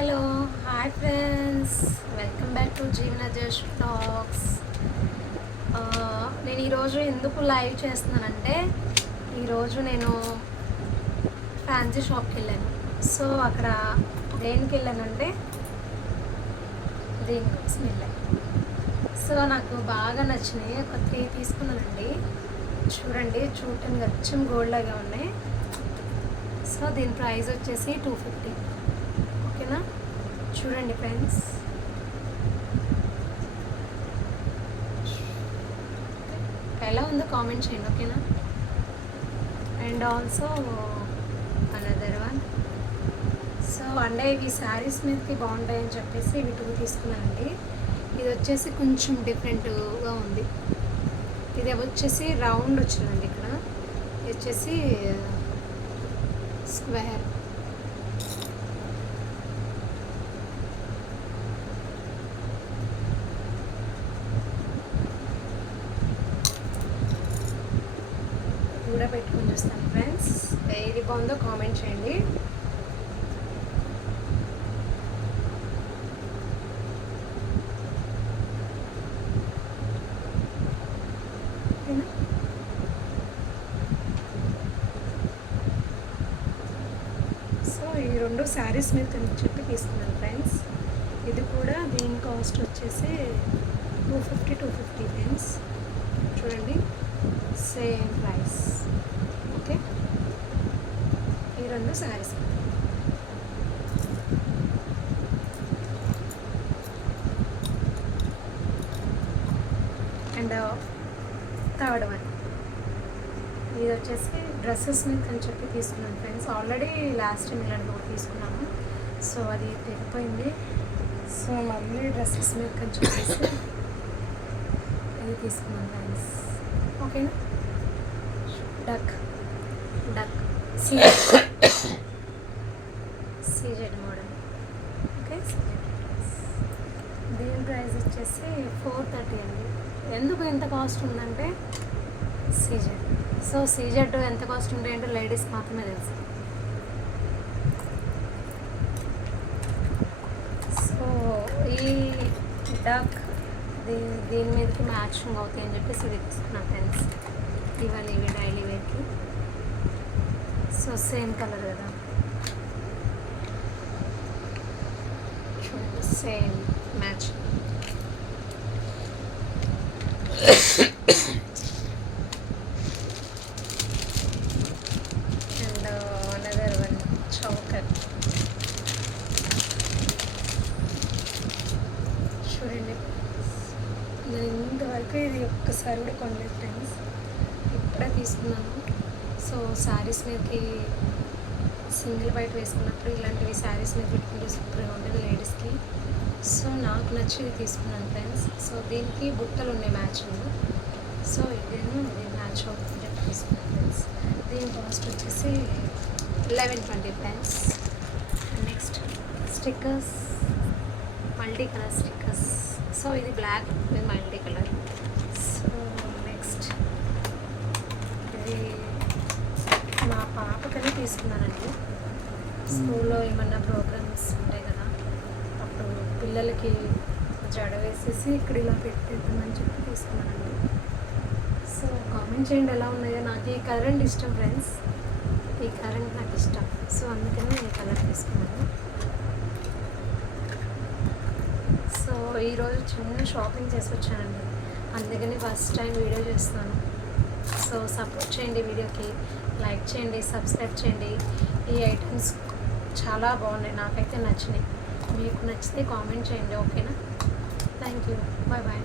Hello hi friends, welcome back to జీవన జష్ vlogs. నేను ఈరోజు ఎందుకు లైవ్ చేస్తున్నానంటే, ఈరోజు నేను ఫ్యాన్సీ షాప్కి వెళ్ళాను. సో అక్కడ దేనికి వెళ్ళానంటే దీనికోసం వెళ్ళాను. సో నాకు బాగా నచ్చినాయి, ఒక 3 తీసుకున్నానండి. చూడండి, చూడటానికి అచ్చం గోల్డ్ లాగా ఉన్నాయి. సో దీని ప్రైస్ వచ్చేసి 250. ఓకేనా, చూడండి ఫ్రెండ్స్. ఎలా ఉందో కామెంట్ చేయండి, ఓకేనా. And also another one. So అంటే ఇవి శారీస్ మీదకి బాగుంటాయని చెప్పేసి ఇవి 2 తీసుకున్నానండి. ఇది వచ్చేసి కొంచెం డిఫరెంట్గా ఉంది. ఇది వచ్చేసి రౌండ్ వచ్చిందండి. ఇక్కడ ఇది వచ్చేసి స్క్వేర్. కూడా పెట్టుకుని చూస్తాను ఫ్రెండ్స్, ఏది బాగుందో కామెంట్ చేయండి. సో ఈ 2 శారీస్ మీద చెప్పి తీసుకున్నాను ఫ్రెండ్స్. ఇది కూడా దీని కాస్ట్ వచ్చేసి 250 ఫ్రెండ్స్. చూడండి, సేమ్ ప్రైస్. ఓకే, ఈ 2 శారీస్. అండ్ థర్డ్ వన్, ఇది వచ్చేసి డ్రెస్సెస్ మీద అని చెప్పి తీసుకున్నాను ఫ్రెండ్స్. ఆల్రెడీ లాస్ట్ టైం ఇలాంటి ఒకటి తీసుకున్నాను. సో అది తెగిపోయింది. సో మళ్ళీ డ్రెస్సెస్ మీద అని చెప్పేసి ఇది తీసుకున్నాను ఫ్రెండ్స్. ఓకేనా, డక్ సీజెడ్ మోడల్. ఓకే, దీని ప్రైస్ వచ్చేసి 430 అండి. ఎందుకు ఎంత కాస్ట్ ఉందంటే సీజెడ్. సో సీజెడ్ ఎంత కాస్ట్ ఉంటాయంటే లేడీస్ మాత్రమే తెలుసు. సో ఈ డక్ దీని మీదకి మ్యాచింగ్ అవుతాయి అని చెప్పేసి ఇది తీసుకున్నాను ఫ్రెండ్స్. ఇవి డైలీ వేర్కి. సో సేమ్ కలర్ కదా, చూడండి, same match. And another one choker. చూడండి, నేను ఇంతవరకు ఇది ఒక్కసారి కూడా కొనలేదు ఫ్రెండ్స్, ఇప్పుడే తీసుకున్నాను. సో శారీస్ మీదకి సింగిల్ బయట వేసుకున్నప్పుడు ఇలాంటివి శారీస్ మీద పెట్టుకుంటే సూపర్గా ఉంటుంది లేడీస్కి. సో నాకు నచ్చింది తీసుకున్నాను ఫ్రెండ్స్. సో దీనికి బుట్టలు ఉన్నాయి మ్యాచింగ్. సో ఇది మ్యాచ్ అవుతుంది చెప్పి తీసుకున్నాను ఫ్రెండ్స్. దీని కాస్ట్ వచ్చేసి 1120 friends. Next stickers, multi colour stickers. So ఇది బ్లాక్, ఇది మల్టీ కలర్. సో నెక్స్ట్ ఇది మా పాపకనే తీసుకున్నానండి. స్కూల్లో ఏమన్నా ప్రోగ్రామ్స్ ఉంటాయి కదా, అప్పుడు పిల్లలకి జడ వేసేసి ఇక్కడ ఇలా పెట్టేద్దామని చెప్పి తీసుకున్నానండి. సో కామెంట్ చేయండి ఎలా ఉన్నాయో. నాకు ఈ కలర్ అంటే ఇష్టం ఫ్రెండ్స్, ఈ కలర్ నాకు ఇష్టం. సో అందుకని ఈ కలర్ తీసుకున్నాను. సో ఈరోజు చిన్న షాపింగ్ చేసి వచ్చానండి, అందుకని ఫస్ట్ టైం వీడియో చేస్తున్నాను. సో సపోర్ట్ చేయండి, వీడియోకి లైక్ చేయండి, సబ్స్క్రైబ్ చేయండి. ఈ ఐటమ్స్ చాలా బాగున్నాయి, నాకైతే నచ్చినాయి. మీకు నచ్చితే కామెంట్ చేయండి, ఓకేనా. Thank you, bye bye.